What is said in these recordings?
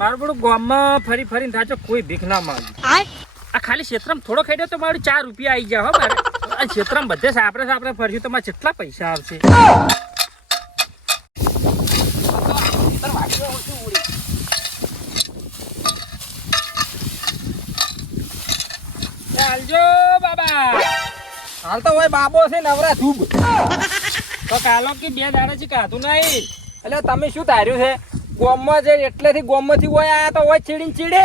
મારું બધું ગામમાં ફરી ફરીને થાય કોઈ ભીખ ના માંગે. આ ખાલી ક્ષેત્રમાં થોડો ખાઈ તો મારું ચાર રૂપિયા આવી જાય હો મારે. આ ક્ષેત્રમાં બધે સાપરે સાપરે ફરશું તો મારે કેટલા પૈસા આવશે. ચાલજો બાબા. હાલ તો હોય બાબો છે નવરા ધૂબ તો કાલો કે બે દાડા છે કાધું નહીં. એટલે તમે શું ધાર્યું છે? ગોમમાં છે એટલેથી ગોમમાંથી હોય આયા તો હોય ચીડીને ચીડે.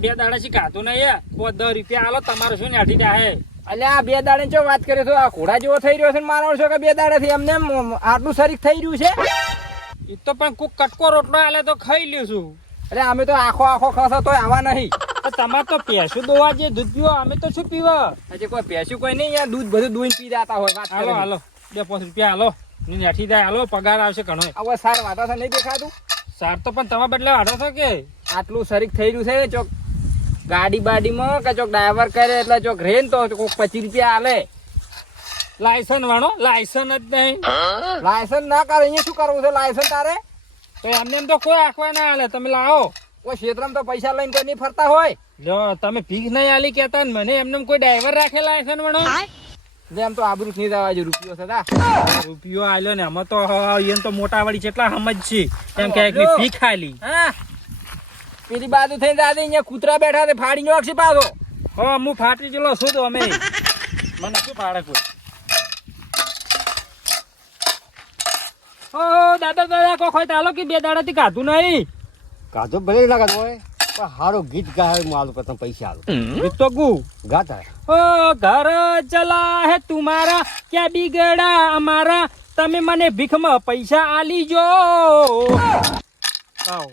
બે દાડા થી કાધું નહીં યાર દસ રૂપિયા આલો તમારે શું નાઠી જાહે અલ્યા આ બે દાડે ચો વાત કરે તો આ ઘોડા જેવો થઈ રહ્યો છે ને મારો છો કે બે દાડાથી? એમને એમ આટલું શરીક થઈ રહ્યું છે? એ તો પણ કોક કટકો રોટલો આલે તો ખાઈ લેશું અરે અમે તો આખો આખો ખસો તોય આવા નહીં. તો તમારે તો પેસું દોવા જે દૂધ પીવો અમે તો શું પીવા? હજી કોઈ પેશું કોઈ નહીં યાર દૂધ બધું દૂધ પી જતા હોય હાલો હાલો. બે પાંચ રૂપિયા હાલો ની નાઠી જાય હાલો પગાર આવશે ઘણો. હવે સાર વાતા નહીં દેખાતું? સાર તો પણ તમે બદલે વાઢો છો કે? આટલું શરીક થઈ રહ્યું છે ચોક ગાડી બાડીમાં કે ચોક ડ્રાઈવર કરે એટલે ચોક રે તો કોક પચીસ રૂપિયા આલે. લાયસન વાળો લાયસન જ નહીં. લાયસન ના કરે, અહીંયા શું કરવું છે? લાયસન્સ તારે? તો એમને એમ તો કોઈ આખવા ના હાલે તમે લાવો. કોઈ ક્ષેત્રમાં તો પૈસા લઈને કોઈ નહીં ફરતા હોય. જો, તમે ભીખ નહીં આલી કેતા ને, મને એમને કોઈ ડ્રાઈવર રાખે લાયસન વાળો? જેમ તો આબરૂ નહીં જવા જો રૂપિયો થતા તા. રૂપિયો આલ્યો ને અમે તો એમ તો મોટા વાળી કેટલા સમજ છે. એમ કે એકની ભીખ આલી હા. પેલી બાજુ થઈને દાદી અહીંયા કૂતરા બેઠા છે ફાડી નાખશે પાછો. હો હું ફાટી ચલો શું તો અમે. મને શું ફાડે કોઈ? ઓ દાદા દાદા કો ખોય તાલો કે બે દાડાથી કાધું નહીં? કાધો ભલે લાગત હોય. હારો ગીત ગાય હું આલુ કરતા પૈસા આલુ. ગીત તો ગુ. ગાતા. ઓ ઘર ચલા હે તુમારા ક્યાં બિગડા અમારા? તમે મને ભીખમાં પૈસા આલી જો આવ.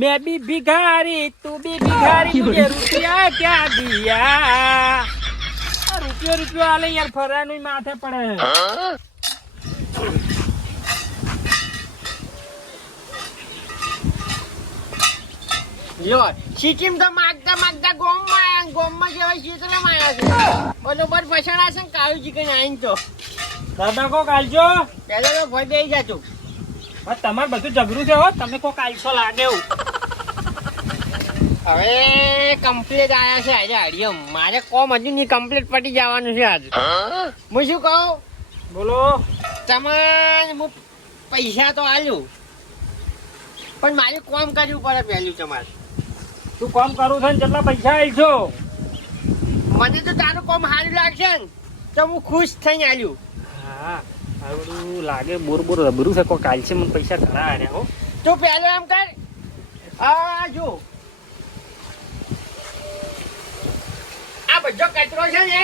મેં બી ભિખારી તું બી ભિખારી મુજે રૂપિયા ક્યાં દિયા? રૂપિયો રૂપિયો આલે યાર ફરાનું માથે પડે. લ્યો સિક્કિમ તો માગતા માગતા ગોમમાં ગોમ ગોમમાં જેવા ક્ષેત્રમાં આયા છે. બરોબર પછાડા છે ને કાળું ચિકન આવીને તો. દાદા કો કાલજો પહેલા તો ભોય દઈ જતું હા, તમારે બધું જબરું છે હો તમે કો કાલશો લાગે એવું. હવે કમ્પ્લીટ આયા છે આજે હરિયમ મારે કોમ હજુ નહીં કમ્પ્લીટ પટી જવાનું છે આજે. હું શું કહું? બોલો. તમારે હું પૈસા તો આલ્યું પણ મારે કોમ કરવું પડે પહેલું તમારે. તું કામ કરું છે ને કેટલા પૈસા આલશો મને તો તારું કોમ સારું લાગશે ને તો હું ખુશ થઈને આવ્યું હા આવડું લાગે બોર બોર રબરું છે કોઈ મને પૈસા ઘણા આને હો. તું પહેલો એમ કર. આ જો. આ બધો કચરો છે ને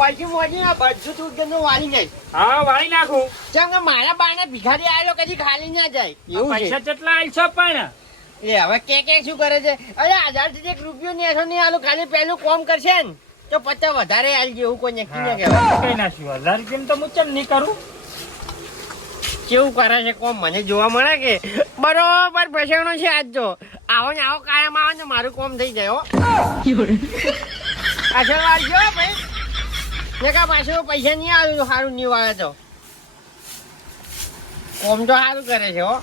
ઓછી મોજી આ બધું તું ગંદુ વાળી નહીં હા વાળી નાખું. કે મારા બાને ભિખારી આવેલો કદી ખાલી ના જાય. એવું પૈસા કેટલા આલશો પણ એ હવે કે કે શું કરે છે? અરે હજારથી એક રૂપિયો ની એસો નહીં આલું ખાલી પહેલું કોમ કરશે ને. તો પચાસ વધારે આલજે એવું કોઈ નક્કી ના કહેવાય. કઈ નાખ્યું હજાર રૂપિયા તો હું ચમ નહીં કરું? કેવું કરે છે કોમ? મને જોવા મળે કે? બરોબર પૈસાનો છે આજ જો. આવો ને આવો કાયમ આવે ને મારું કોમ થઈ જાય હો. પાછળ હો ભાઈ. ને કા પાછળ પૈસા નહીં આવ્યું સારું નહીં વાળે તો. કોમ તો સારું કરે છે હો.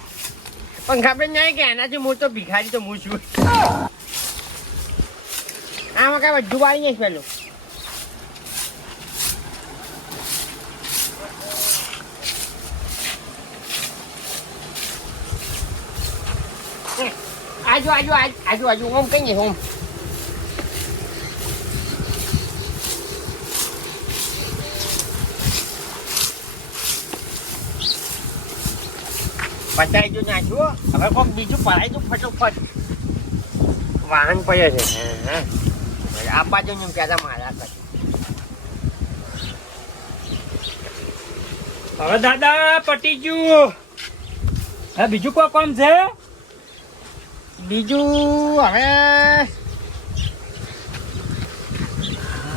પણ ખબર નહીં કે એનાથી મોટો ભિખારી તો હું છું. આમાં કઈ બધું વાળી નહીં પેલું. આજુ આજુ આજુ આજુ ઓમ કઈ નહીં ઓમ. પચાઈ જો નાખ્યું હવે કોક બીજું પડાઈ દઉં ફટોફટ. વાહન પડે છે. આ બાજુ ને પેલા મારા કરી હવે દાદા પટી ગયું હવે બીજું કોઈ કામ છે? બીજું હવે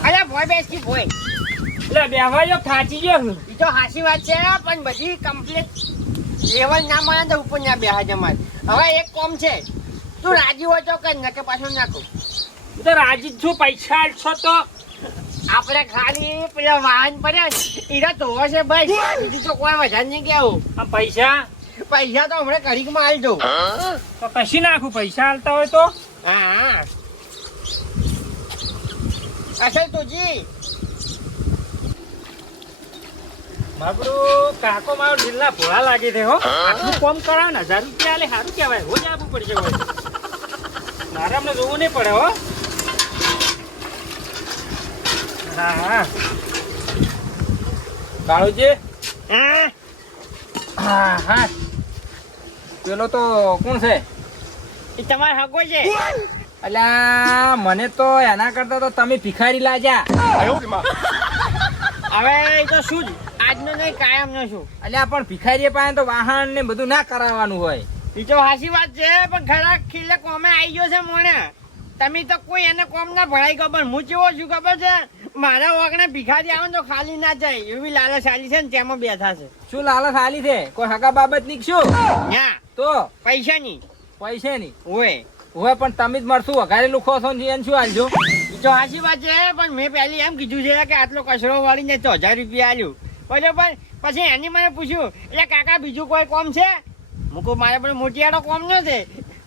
અરે ભોય બેસી ભોય. એટલે બેહવા જો થાચી ગયો. એ તો હાસી વાત છે પણ બધી કમ્પ્લીટ લેવલ ના મળે તો ઉપર ના બેહા જમાય હવે એક કોમ છે તું રાજી હોય તો કઈ નકે પાછું નાખું હું તો રાજી છું પૈસા આલશો તો. આપણે ખાલી પેલા વાહન પડ્યા ઈરા તો છે ભાઈ. બીજું તો કોઈ વધારે નહીં કેવું. આ પૈસા? પૈસા તો હમણાં ઘડીકમાં આવી દઉં. તો કશી નાખું? પૈસા હાલતા હોય તો? હા હા. અસલ તુજી મારું કાકો મારો ઢીલા ભોળા લાગે છે હો. આટલું કોમ કરાવે ને હજાર રૂપિયા આલે સારું કહેવાય. રોજ આપવું પડશે હોય. મારે અમને જોવું નહીં પડે હો. હા હા. કાળુજી હા? હા હા. પેલો તો કોણ છે? એ તમારે હગો છે. અલ્યા મને તો એના કરતા તો તમે ભિખારી લાજા હવે એ તો શું જ આજનો નહીં કાયમનો શું અલ્યા પણ ભિખારી પાસે તો વાહન ને બધું ના કરાવવાનું હોય. એ તો હાસી વાત છે પણ ખરા ખીલે કોમે આવી ગયો છે મોણે. તમે તો કોઈ એને કોમ ના ભણાઈ ખબર હું ચેવો છું ખબર છે? મારા વગણે ભિખારી આવે તો ખાલી ના જાય. એવી લાલચ આલી છે ને તેમાં બેઠા છે. શું લાલચ આલી છે? કોઈ હગા બાબતની શું? ના. તો? પૈસાની. પૈસે ની? ઓય હોય પણ તમે જ મળશું વઘારે લુખો છો ને એને શું હાલજો? એ તો હાચી વાત છે પણ મેં પહેલી એમ કીધું છે કે આટલો કચરો વાળીને તો હજાર રૂપિયા આલ્યું. બરોબર પછી એની મને પૂછ્યું એટલે કાકા બીજું કોઈ કોમ છે? હું કહું મારે પણ મોટિયાળો કોમ ન છે.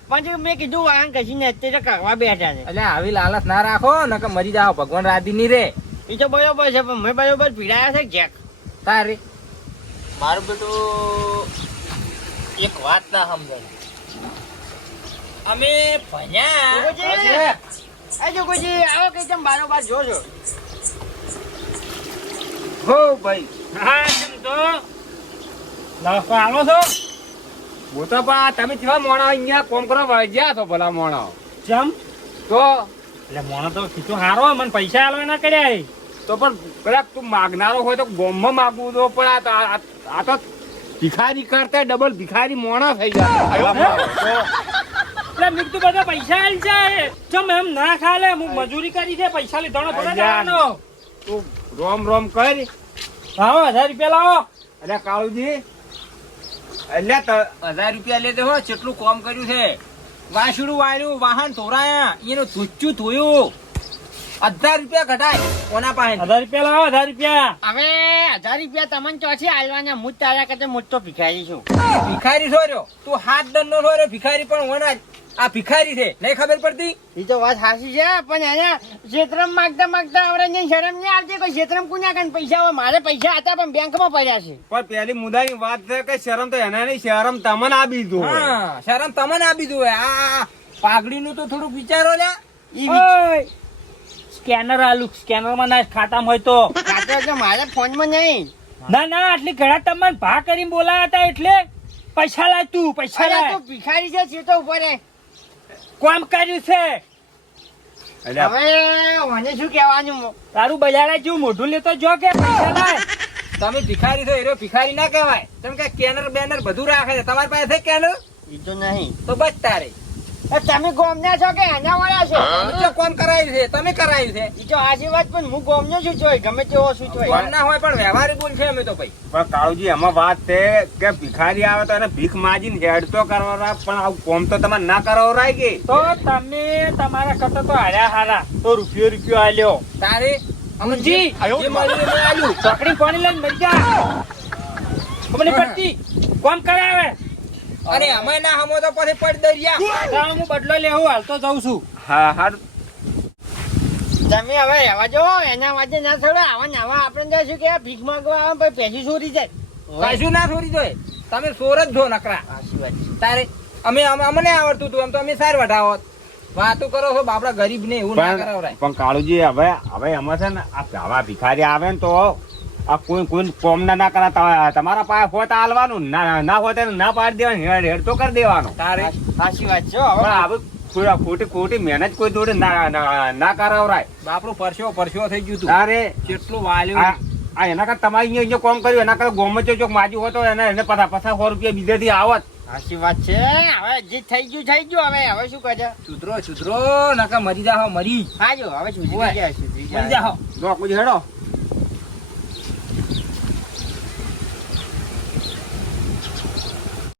પણ મેં કીધું વાહન ઘસીને અત્યારે કરવા બેઠા છે. એટલે આવી લાલચ ના રાખો નકર મરી જાઓ ભગવાન રાધી ની રે એ તો બરોબર છે પણ મેં બરોબર પીડાયા છે જેક તારે? મારું બેટું એક વાત ના સમજાય. અમે ભણ્યા. જોગોજી, કોઈ આવો કઈ કેમ બારોબાર જોજો? હો ભાઈ. હા કેમ તો નાસ્તો આલો છો? હું તો પા તમે કેવા મોણા અહીંયા કોમ કરવા વાગ્યા છો ભલા મોણા. જમ તો? એટલે મોણો તો કીધું હારો મને પૈસા આલવા ના કર્યા તો પણ પેલા તું માગનારો હોય તો ગોમમાં માગવું તો પણ આ આ તો ભિખારી કરતા ડબલ ભિખારી મોણા થઈ ગયા. એટલે મેં કીધું બધા પૈસા આલ જાય. ચમ એમ ના ખાલે? હું મજૂરી કરી છે પૈસા લીધો પડે તું રોમ રોમ કર. લાવો, હજાર રૂપિયા લાવો. અરે કાળુજી એટલે હજાર રૂપિયા લેતે હો, કેટલું કોમ કર્યું છે? વાસડું વાળ્યું વાહન ધોરાયા એનું ધોચ્યું ધોયું. હજાર રૂપિયા ઘટાય કોના પાસે? હજાર રૂપિયા લાવો હજાર રૂપિયા. હવે હજાર રૂપિયા તમને ચોથી આલવાના. હું તારા કરતા મોટો ભિખારી છું. ભિખારી છોર્યો તું હાથ દંડ નો છોર્યો ભિખારી પણ હોના આ ભિખારી છે. નહીં ખબર પડતી? એ તો વાત સાચી છે પણ અહીંયા ક્ષેત્રમ માગતા માગતા આવડે ને શરમ નહીં આવતી. કોઈ ક્ષેત્રમ કુના કાન પૈસા હોય? મારે પૈસા હતા પણ બેંકમાં પડ્યા છે. પણ પેલી મુદ્દાની વાત છે કે શરમ તો એના નહીં શરમ તમને આપી દો હા શરમ તમને આપી દઉં આ આ પાઘડીનું તો થોડુંક વિચારો લ્યા. સ્કેનર આલુ. સ્કેનરમાં ના ખાતામાં હોય તો. કાતો એટલે મારે ફોનમાં નહીં. ના ના આટલી ઘણા તમને ભા કરીને બોલાયા હતા એટલે પૈસા લાય તું પૈસા લાય. તો ભિખારી છે ચેતો ઉપર. કોમ કર્યું છે? હવે મને શું કહેવાનું? તારું બજારે જેવું મોઢું લેતો જો કે પૈસા લાય. તમે ભિખારી છો એરો ભિખારી ના કહેવાય. તમે કે કેનર બેનર બધું રાખે છે. તમારી પાસે છે કેનર બીજું નહીં. તો બસ તારે. તમે ગોમના છો કે એના વાળા છો? તમે જો કોમ કરાયું છે? તમે કરાયું છે? ઈ તો આજી વાત પણ હું ગોમનો છું જોઈ ગમે તેવો છું જોઈ ચોય ના હોય પણ વ્યવહારી બોલ છે અમે તો ભાઈ. પણ કાળુજી એમાં વાત છે કે ભિખારી આવે તો એને ભીખ માજીને હેડ તો કરવા પણ આવું કોમ તો તમારે ના કરાવરાય કે? તો તમે તમારા કરતા તો હાર્યા હારા. તો રૂપિયો રૂપિયો આલ્યો. તારે? અમે જે જી. જે મળ્યું એ મેં આલ્યું. ચોકડી પાણી લઈને મરી જા. અમને પડતી કોમ કરાવે. અને અમે ના હમો તો પછી પડ દરિયા. હું બદલો લેવું હાલ તો જઉં છું. હા હા તમે હવે રહેવા જો એના વાજે ના છોડો આવા ને આવા આપણે તો કે ભીખ માંગવા આવે પછી પેસી ચોરી જાય. કશું ના છોડી જોઈએ તમે સોર જ જો નકરા. તારે અમે અમે- અમને આવડતું હતું એમ તો અમે સાર વઢાવત વાતો કરો છો બાપડા ગરીબ ને એવું ના કરાવરાય. પણ કાળુજી હવે હવે એમાં છે ને આ આવા ભિખારી આવે ને તો આ કોઈ કોઈ કોમ ના ના કરા તમારા પાસે હોય તો હાલવાનું. ના ના હોય તો ના પાડી દેવાનું. હેડ હેડ તો કરી દેવાનું. તારે સાચી વાત છે હવે હવે ખોટી ખોટી મહેનત કોઈ જોડે ના ના કરાવરાય. બાપડું પરસ્યો પરસ્યો થઈ ગયું તું. તારે કેટલું વાલ્યું. આ એના કરતા તમારે અહીંયા અહીંયા કોમ કર્યું. એના કરતા ગોમ ચોક માજી હોય તો એને એને પચાસ પચાસ સો રૂપિયા બીજેથી આવત. સાચી વાત છે. હવે જે થઈ ગયું થઈ ગયું. હવે હવે શું કરે સુધરો સુધરો. નકા મરી જાહો મરી. હા જો હવે સુધરી. ગયા સુધરી મરી જાહો જો કોઈ હેડો.